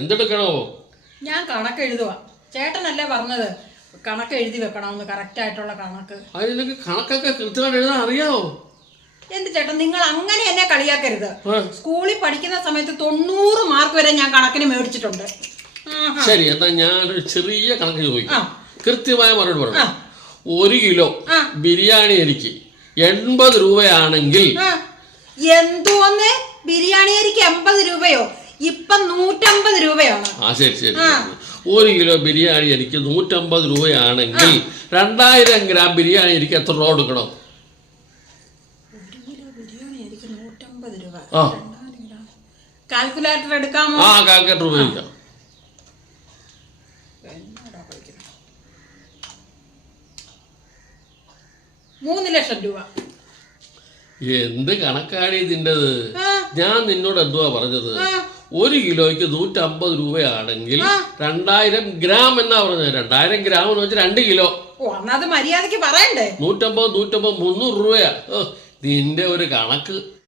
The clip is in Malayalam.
എന്തെടുക്കണോ? ഞാൻ കണക്ക് എഴുതുക ചേട്ടനല്ലേ പറഞ്ഞത്? കണക്ക് എഴുതി വെക്കണമെന്ന് കറക്റ്റ് ആയിട്ടുള്ള കണക്ക്. നിനക്ക് കണക്കൊക്കെ കൃത്യമായിട്ട് എഴുതാൻ അറിയാവോ? എന്ത് ചേട്ടൻ നിങ്ങൾ അങ്ങനെ എന്നെ കളിയാക്കരുത്. സ്കൂളിൽ പഠിക്കുന്ന സമയത്ത് തൊണ്ണൂറ് മാർക്ക് വരെ ഞാൻ കണക്കിന് മേടിച്ചിട്ടുണ്ട്. ശരി എന്നാ ഞാനൊരു ചെറിയ കണക്ക് ചോദിക്കും. കൃത്യമായ മറുപടി പറഞ്ഞു ഒരു കിലോ ബിരിയാണി അരിക്ക് എൺപത് രൂപയാണെങ്കിൽ. എന്തോന്ന് ബിരിയാണി അരിക്ക് എൺപത് രൂപയോ? ഇപ്പൊ നൂറ്റമ്പത് രൂപയാണ്. ആ ശരി ശരി. ഒരു കിലോ ബിരിയാണി എനിക്ക് നൂറ്റമ്പത് രൂപയാണെങ്കിൽ രണ്ടായിരം ഗ്രാം ബിരിയാണി എനിക്ക് എത്ര രൂപ കൊടുക്കണം? ആ. കാൽക്കുലേറ്റർ എടുക്കാമോ? ആ കാൽക്കുലേറ്റർ ഉപയോഗിക്കാം. മൂന്ന് ലക്ഷം രൂപ. എന്ത് കണക്കാണ് ഇതിന്റെത്? ഞാൻ നിന്നോട് എന്തുവാ പറഞ്ഞത്. ഒരു കിലോയ്ക്ക് നൂറ്റമ്പത് രൂപയാണെങ്കിൽ രണ്ടായിരം ഗ്രാം എന്നാ പറഞ്ഞത്? രണ്ടായിരം ഗ്രാം എന്ന് വെച്ചാൽ രണ്ട് കിലോ. മര്യാദയ്ക്ക് പറയണ്ടേ? നൂറ്റമ്പത് നൂറ്റമ്പത് മുന്നൂറ് രൂപയാ. നിന്റെ ഒരു കണക്ക്.